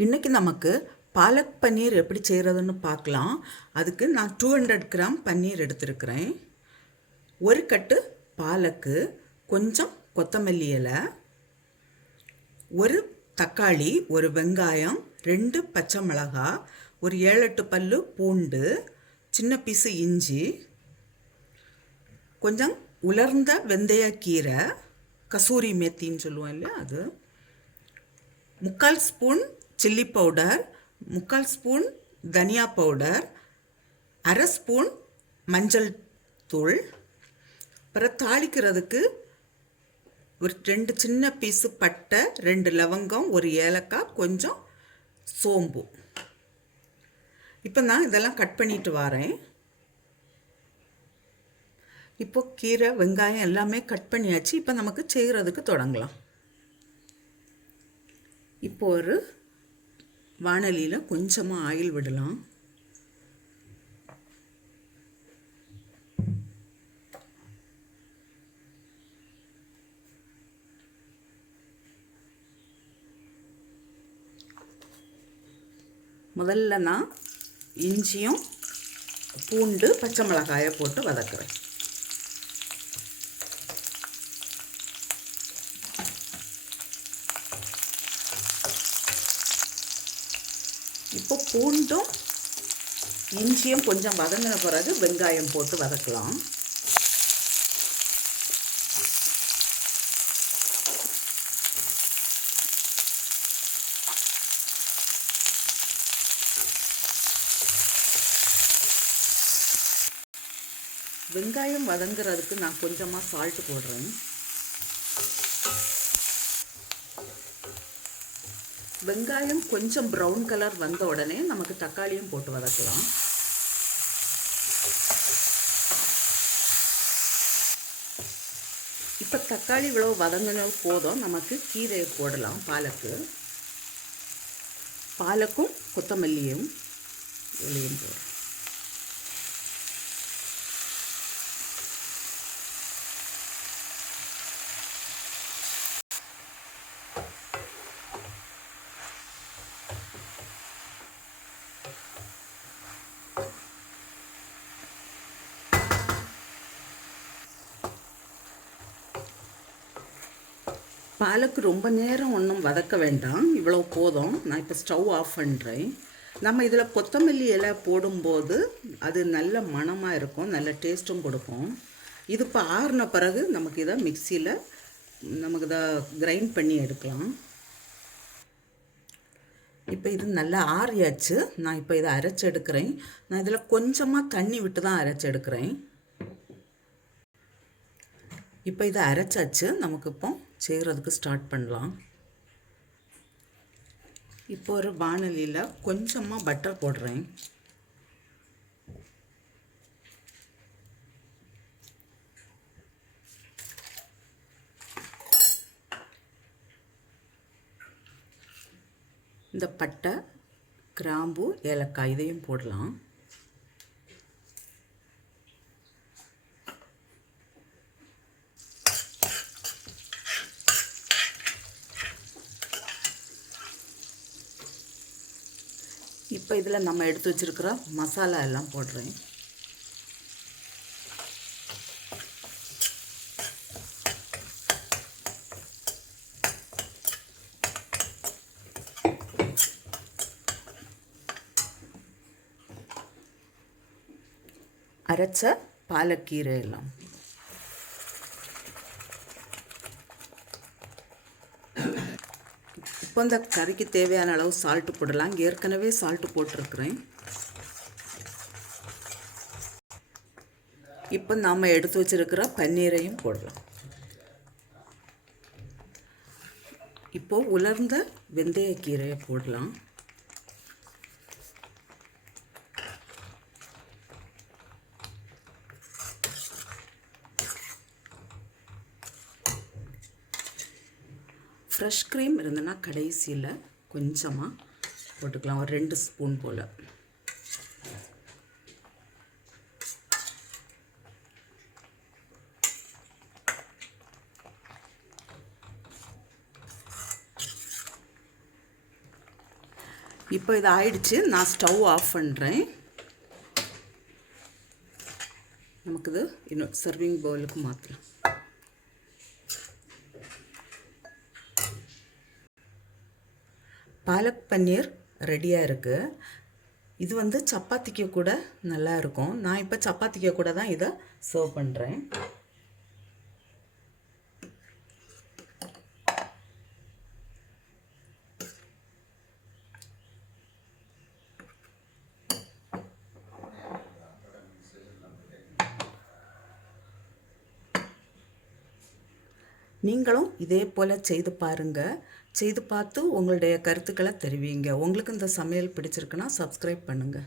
இன்றைக்கி நமக்கு பாலக் பன்னீர் எப்படி செய்கிறதுன்னு பார்க்கலாம். அதுக்கு நான் 200 கிராம் பன்னீர் எடுத்துருக்கிறேன். ஒரு கட்டு பாலக்கு, கொஞ்சம் கொத்தமல்லி இலை, ஒரு தக்காளி, ஒரு வெங்காயம், 2 பச்சை மிளகாய், ஒரு 7-8 பல்லு பூண்டு, சின்ன பீஸு இஞ்சி, கொஞ்சம் உலர்ந்த வெந்தயக்கீரை, கசூரி மேத்தின்னு சொல்லுவோம் இல்லையா அது, 3/4 ஸ்பூன் சில்லி பவுடர், 3/4 ஸ்பூன் தனியா பவுடர், 1/2 ஸ்பூன் மஞ்சள் தூள். அப்புறம் தாளிக்கிறதுக்கு ஒரு 2 சின்ன பீஸு பட்டை, 2 லவங்கம், ஒரு ஏலக்காய், கொஞ்சம் சோம்பு. இப்போ நான் இதெல்லாம் கட் பண்ணிட்டு வரேன். இப்போ கீரை, வெங்காயம் எல்லாமே கட் பண்ணியாச்சு. இப்போ நமக்கு செய்கிறதுக்கு தொடங்கலாம். இப்போ ஒரு வாணலியில் கொஞ்சமாக ஆயில் விடலாம். முதல்ல நான் இஞ்சியும் பூண்டு பச்சை மிளகாயை போட்டு வதக்குறேன். இப்போ பூண்டும் இஞ்சியும் கொஞ்சம் வதங்கின பிறகு வெங்காயம் போட்டு வதக்கலாம். வெங்காயம் வதங்குறதுக்கு நான் கொஞ்சமாக சால்ட் போடுறேன். வெங்காயம் கொஞ்சம் ப்ரௌன் கலர் வந்த உடனே நமக்கு தக்காளியும் போட்டு வதக்கலாம். இப்போ தக்காளி இவ்வளோ வதங்கின போதும், நமக்கு கீரையை போடலாம். பாலக்கும் கொத்தமல்லியும் இலையும் போடுறோம். பாலக்கு ரொம்ப நேரம் ஒன்றும் வதக்க வேண்டாம், இவ்வளோ போதும். நான் இப்போ ஸ்டவ் ஆஃப் பண்ணுறேன். நம்ம இதில் கொத்தமல்லி இலை போடும்போது அது நல்ல மணமாக இருக்கும், நல்ல டேஸ்ட்டும் கொடுக்கும். இது இப்போ ஆறின பிறகு நமக்கு இதை மிக்சியில் நமக்கு இதை கிரைண்ட் பண்ணி எடுக்கலாம். இப்போ இது நல்லா ஆறியாச்சு. நான் இப்போ இதை அரைச்சி எடுக்கிறேன். நான் இதில் கொஞ்சமாக தண்ணி விட்டு தான் அரைச்சி எடுக்கிறேன். இப்போ இதை அரைச்சாச்சு. நமக்கு இப்போ செய்கிறதுக்கு ஸ்டார்ட் பண்ணலாம். இப்போ ஒரு வாணலியில் கொஞ்சமாக பட்டர் போடுறேன். இந்த பட்டை, கிராம்பு, ஏலக்காய் இதையும் போடலாம். இப்போ இதில் நம்ம எடுத்து வச்சுருக்கிற மசாலா எல்லாம் போடுறேன். அரைச்ச பாலக்கீரை எல்லாம் இப்போ இந்த கறிக்கு தேவையான அளவு சால்ட்டு போடலாம். ஏற்கனவே சால்ட்டு போட்டிருக்கிறேன். இப்போ நாம் எடுத்து வச்சிருக்கிற பன்னீரையும் போடலாம். இப்போது உலர்ந்த வெந்தயக்கீரையை போடலாம். ஃப்ரெஷ் க்ரீம் இருந்ததுன்னா கடைசியில் கொஞ்சமாக போட்டுக்கலாம், ஒரு 2 ஸ்பூன் போல். இப்போ இது ஆயிடுச்சு. நான் ஸ்டவ் ஆஃப் பண்ணுறேன். நமக்கு இது இன்னும் சர்விங் பவுலுக்கு மாற்றலாம். பாலக் பன்னீர் ரெடியாக இருக்குது. இது வந்து சப்பாத்திக்கு கூட நல்லா இருக்கும். நான் இப்போ சப்பாத்திக்கு கூட தான் இதை சர்வ் பண்ணுறேன். நீங்களும் இதே போல் செய்து பாருங்கள். செய்து பார்த்து உங்களுடைய கருத்துக்களை தெரிவிங்க. உங்களுக்கு இந்த சமையல் பிடிச்சிருக்குன்னா சப்ஸ்கிரைப் பண்ணுங்கள்.